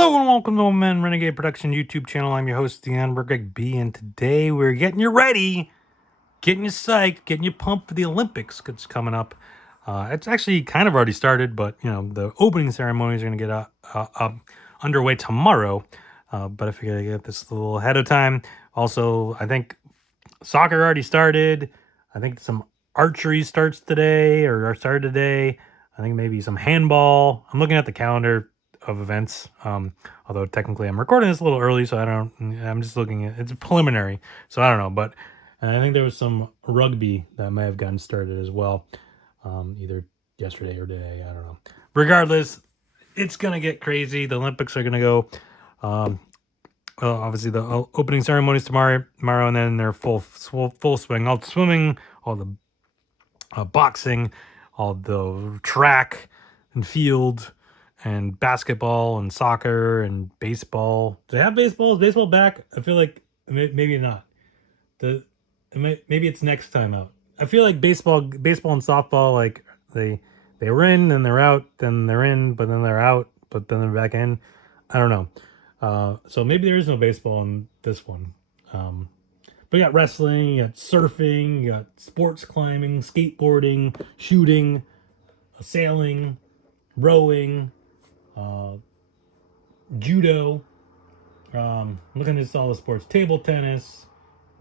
Hello and welcome to Men Renegade Production YouTube channel. I'm your host, Deanne Greg B, and today we're getting you ready, getting you psyched, getting you pumped for the Olympics. It's coming up. It's actually kind of already started, but you know the opening ceremonies are going to get underway tomorrow. But if you're going to get this a little ahead of time, also I think soccer already started. I think some archery starts today or started today. I think maybe some handball. I'm looking at the calendar of events. Although technically I'm recording this a little early, so I'm just looking at it's preliminary, so I don't know. But I think there was some rugby that may have gotten started as well, either yesterday or today. I don't know. Regardless, it's gonna get crazy. The Olympics are gonna go. Obviously, the opening ceremonies tomorrow, and then they're full swing. All the swimming, all the boxing, all the track and field, and basketball and soccer and baseball. Do they have baseball? Is baseball back? I feel like maybe not. Maybe it's next time out. I feel like baseball and softball, like they were in, then they're out, then they're in, but then they're out, but then they're back in. I don't know. So maybe there is no baseball in this one. But you got wrestling, you got surfing, you got sports climbing, skateboarding, shooting, sailing, rowing, judo. Looking at all the sports: table tennis,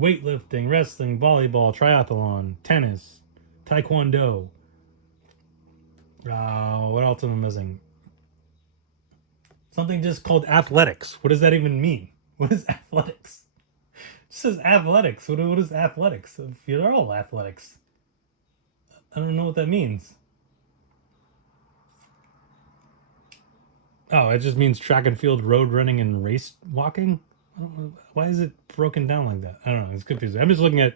weightlifting, wrestling, volleyball, triathlon, tennis, taekwondo. What else am I missing? Something just called athletics. What does that even mean? What is athletics? It says athletics. What is athletics? They're all athletics. I don't know what that means. Oh, it just means track and field, road running, and race walking. Why is it broken down like that? I don't know. It's confusing. I'm just looking at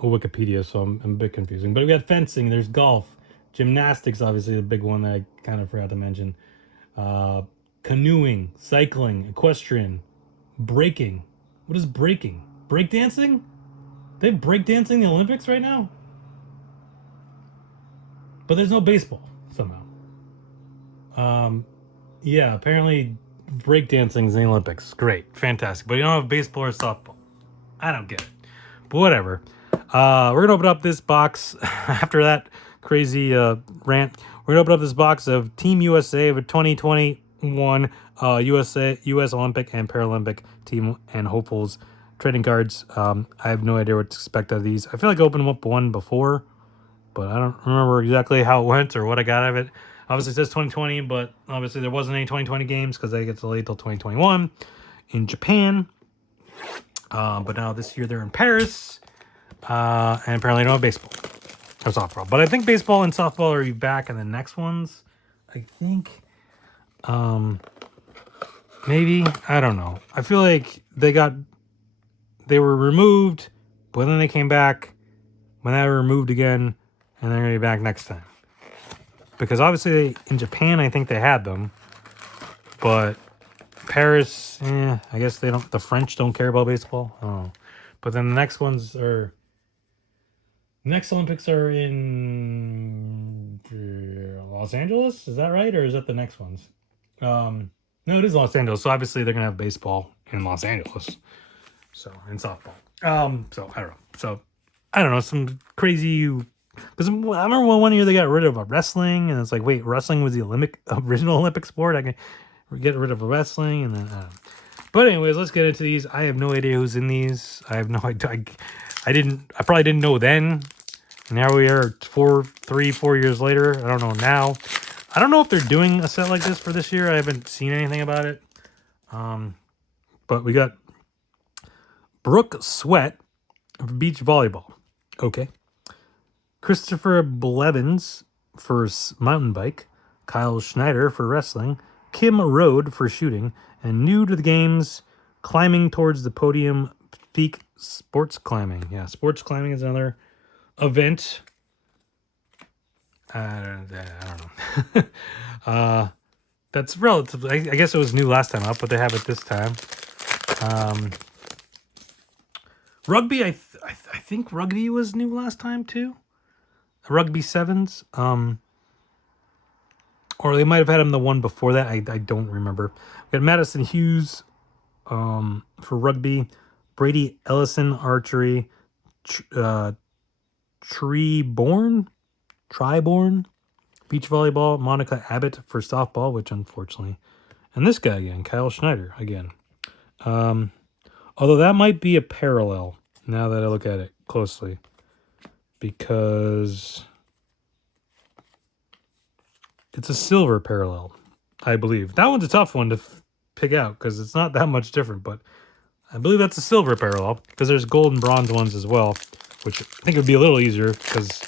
Wikipedia, so I'm a bit confusing. But we got fencing. There's golf, gymnastics, obviously the big one that I kind of forgot to mention. Canoeing, cycling, equestrian, breaking. What is breaking? Breakdancing? They have breakdancing in the Olympics right now? But there's no baseball somehow. Yeah, apparently breakdancing's in the Olympics. Great, fantastic. But you don't have baseball or softball. I don't get it. But whatever. We're gonna open up this box after that crazy rant. We're gonna open up this box of Team USA of 2021 US Olympic and Paralympic team and hopefuls trading cards. I have no idea what to expect of these. I feel like I opened up one before, but I don't remember exactly how it went or what I got out of it. Obviously, it says 2020, but obviously there wasn't any 2020 games because they get delayed till 2021 in Japan. But now this year they're in Paris, and apparently they don't have baseball or softball. But I think baseball and softball are back in the next ones. I think, maybe, I don't know. I feel like they were removed, but then they came back when they were removed again, and they're gonna be back next time. Because obviously in Japan, I think they had them, but Paris, I guess they don't. The French don't care about baseball. I don't know. But then the next ones are. Next Olympics are in Los Angeles. Is that right, or is that the next ones? No, it is Los Angeles. So obviously they're gonna have baseball in Los Angeles. So in softball. So I don't know. So I don't know. Some crazy. Because I remember one year they got rid of wrestling, and it's like, wait, wrestling was the original Olympic sport. I can get rid of wrestling, and then. But anyways, let's get into these. I have no idea who's in these. I have no idea. I probably didn't know then. Now we are 4 years later. I don't know now. I don't know if they're doing a set like this for this year. I haven't seen anything about it. But we got Brooke Sweat for beach volleyball. Okay. Christopher Blevins for mountain bike. Kyle Schneider for wrestling. Kim Rode for shooting. And new to the games, climbing towards the podium peak, sports climbing. Yeah, sports climbing is another event. I don't know. That's relatively. I guess it was new last time up, but they have it this time. Rugby. I think rugby was new last time too. Rugby sevens. Or they might have had him the one before that. I don't remember. We got Madison Hughes for rugby. Brady Ellison, archery. Triborn, beach volleyball. Monica Abbott for softball, which unfortunately. And this guy again, Kyle Schneider again. Although that might be a parallel now that I look at it closely. Because it's a silver parallel, I believe. That one's a tough one to pick out because it's not that much different, but I believe that's a silver parallel because there's gold and bronze ones as well, which I think would be a little easier because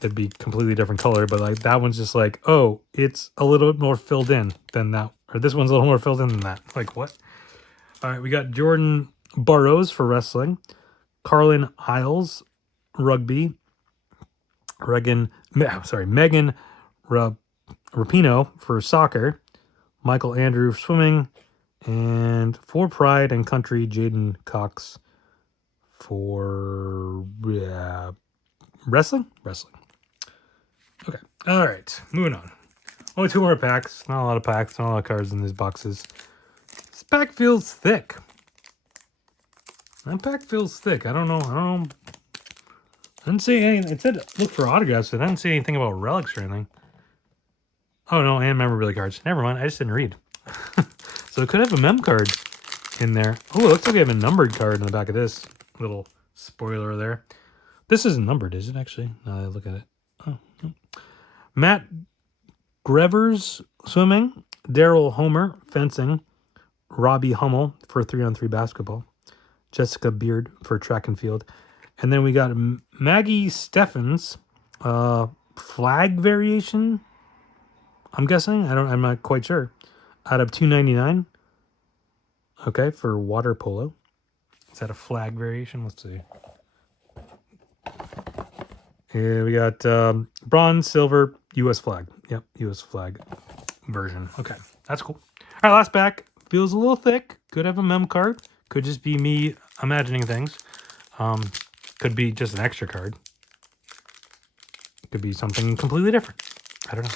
they'd be completely different color. But like that one's just like, oh, it's a little bit more filled in than that, or this one's a little more filled in than that. Like what? All right, we got Jordan Burroughs for wrestling, Carlin Isles, rugby, Megan Rapino for soccer, Michael Andrew swimming, and for Pride and Country, Jaden Cox for wrestling. Okay, all right, moving on. Only 2 more packs. Not a lot of packs. Not a lot of cards in these boxes. This pack feels thick. That pack feels thick. I don't know. I didn't see anything. It said look for autographs, but I didn't see anything about relics or anything. Oh, no, and memorabilia cards. Never mind. I just didn't read. So it could have a mem card in there. Oh, it looks like we have a numbered card in the back of this. Little spoiler there. This isn't numbered, is it, actually? Now that I look at it. Oh. Matt Grevers, swimming. Daryl Homer, fencing. Robbie Hummel for 3-on-3 basketball. Jessica Beard for track and field. And then we got Maggie Steffens, flag variation, I'm guessing. I'm not quite sure. Out of $2.99. Okay, for water polo. Is that a flag variation? Let's see. Here we got bronze, silver, U.S. flag. Yep, U.S. flag version. Okay, that's cool. All right, last pack. Feels a little thick. Could have a mem card. Could just be me imagining things. Could be just an extra card. Could be something completely different. I don't know.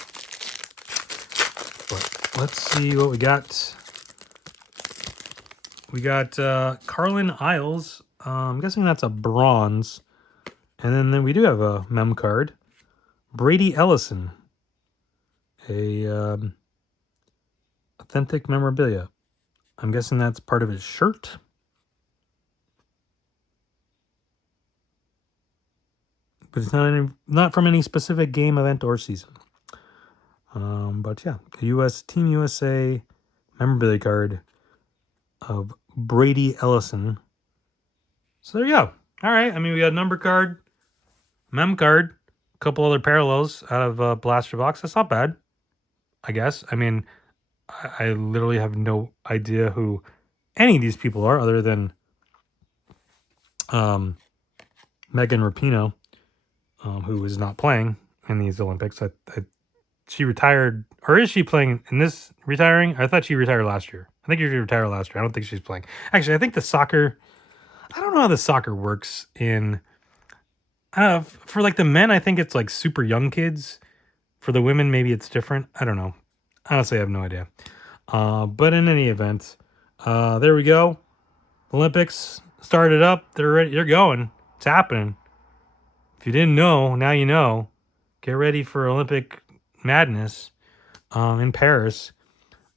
But let's see what we got. We got Carlin Isles. I'm guessing that's a bronze. And then we do have a mem card. Brady Ellison. A authentic memorabilia. I'm guessing that's part of his shirt. But it's not from any specific game, event, or season. But yeah, Team USA memorabilia card of Brady Ellison. So there you go. All right. I mean, we got a number card, mem card, a couple other parallels out of Blaster Box. That's not bad, I guess. I mean, I literally have no idea who any of these people are other than Megan Rapinoe, who is not playing in these Olympics. She retired, or is she playing in this retiring? I thought she retired last year. I think she retired last year. I don't think she's playing. Actually, I think the soccer, I don't know how the soccer works in, for like the men, I think it's like super young kids. For the women, maybe it's different. I don't know. Honestly, I have no idea. But in any event, there we go. Olympics started up. They're ready. They're going. It's happening. If you didn't know, now you know. Get ready for Olympic madness in Paris.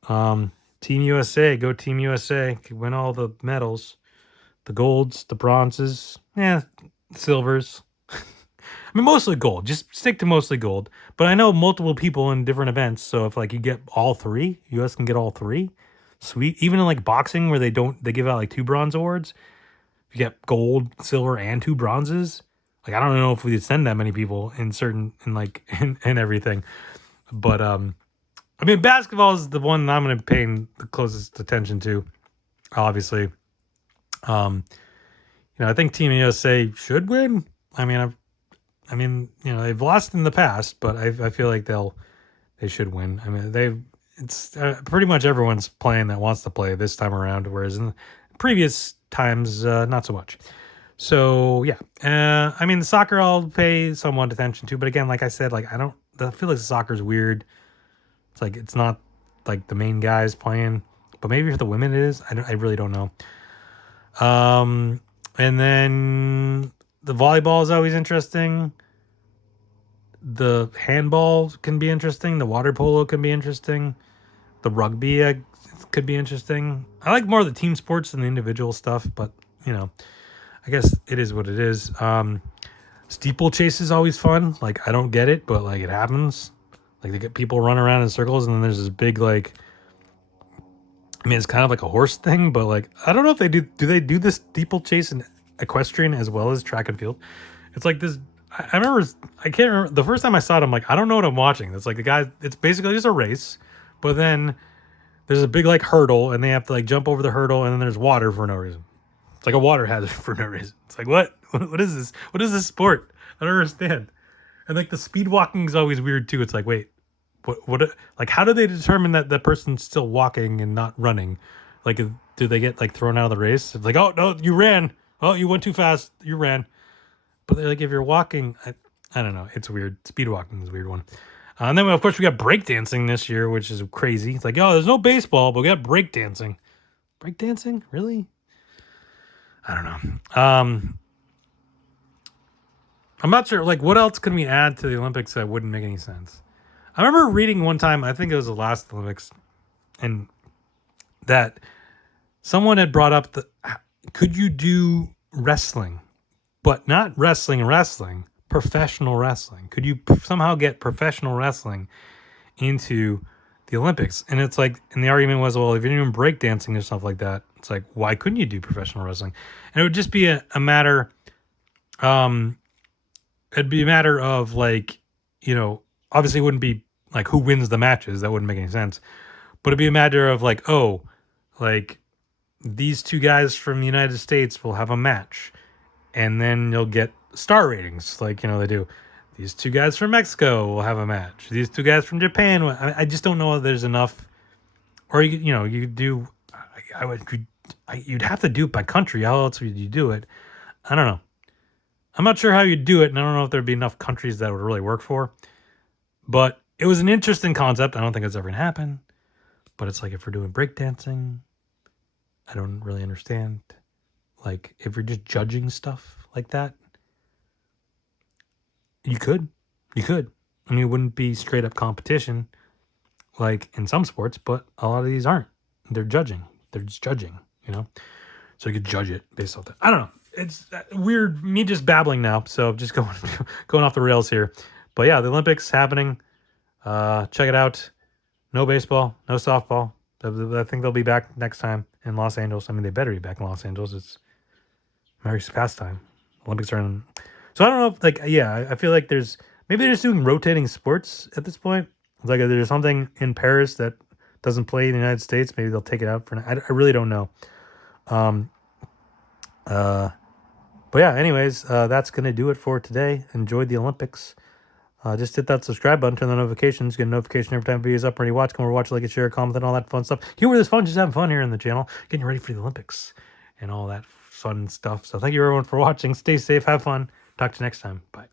Team USA, go Team USA. Win all the medals. The golds, the bronzes, silvers. I mean, mostly gold. Just stick to mostly gold. But I know multiple people in different events. So if like you get all 3, US can get all 3. Sweet. Even in like boxing where they give out like 2 bronze awards. If you get gold, silver, and 2 bronzes. Like I don't know if we send that many people in everything. But I mean, basketball is the one I'm going to pay the closest attention to. Obviously. I think Team USA should win. I mean, they've lost in the past, but I feel like they should win. I mean, it's pretty much everyone's playing that wants to play this time around, whereas in previous times, not so much. So yeah, I mean, the soccer I'll pay somewhat attention to, but again, like I said, like I feel like soccer's weird. It's like it's not like the main guys playing, but maybe for the women it is. I really don't know. And then the volleyball is always interesting. The handball can be interesting. The water polo can be interesting. The rugby could be interesting. I like more of the team sports than the individual stuff, but I guess it is what it is. Steeplechase is always fun. Like, I don't get it, but like it happens. Like, they get people run around in circles, and then there's this big like. I mean, it's kind of like a horse thing, but like I don't know if they do. Do they do this steeplechase in equestrian as well as track and field? It's like this. I remember. I can't remember the first time I saw it. I'm like, I don't know what I'm watching. It's like the guy. It's basically just a race, but then there's a big like hurdle, and they have to like jump over the hurdle, and then there's water for no reason. It's like a water hazard for no reason. It's like, what? What is this? What is this sport? I don't understand. And like the speed walking is always weird too. It's like, wait, what? Like, how do they determine that the person's still walking and not running? Like, do they get like thrown out of the race? It's like, oh no, you ran. Oh, you went too fast. You ran. But like, if you're walking, I don't know. It's weird. Speed walking is a weird one. And then of course we got breakdancing this year, which is crazy. It's like, oh, there's no baseball, but we got breakdancing. Breakdancing, really? I don't know. I'm not sure. Like, what else can we add to the Olympics that wouldn't make any sense? I remember reading one time, I think it was the last Olympics, and that someone had brought up could you do wrestling, but not wrestling, professional wrestling? Could you somehow get professional wrestling into the Olympics? And it's like, and the argument was, well, if you're doing breakdancing or stuff like that, it's like, why couldn't you do professional wrestling? And it would just be a matter, it'd be a matter of like, obviously it wouldn't be like who wins the matches. That wouldn't make any sense. But it'd be a matter of like, oh, like these two guys from the United States will have a match. And then you'll get star ratings. Like, they do. These two guys from Mexico will have a match. These two guys from Japan. I just don't know if there's enough. Or, you do. You'd have to do it by country. How else would you do it? I don't know. I'm not sure how you'd do it, and I don't know if there'd be enough countries that would really work for. But it was an interesting concept. I don't think it's ever going to happen. But it's like, if we're doing breakdancing, I don't really understand. Like, if you're just judging stuff like that, you could. I mean, it wouldn't be straight up competition like in some sports, but a lot of these aren't. They're judging. They're just judging, So you could judge it based off that. I don't know. It's weird, me just babbling now, so just going off the rails here. But yeah, the Olympics happening. Check it out. No baseball, no softball. I think they'll be back next time in Los Angeles. I mean, they better be back in Los Angeles. It's Mary's pastime. Olympics are in. So I don't know. Like, yeah, I feel like maybe they're just doing rotating sports at this point. It's like, there's something in Paris that doesn't play in the United States. Maybe they'll take it out for now. I really don't know. But yeah, anyways, that's going to do it for today. Enjoyed the Olympics. Just hit that subscribe button, turn the notifications, get a notification every time a video is up or you watch. Come over, watch, like it, share, comment, and all that fun stuff. Humor is fun, just having fun here in the channel, getting ready for the Olympics and all that fun stuff. So thank you everyone for watching. Stay safe, have fun. Talk to you next time. Bye.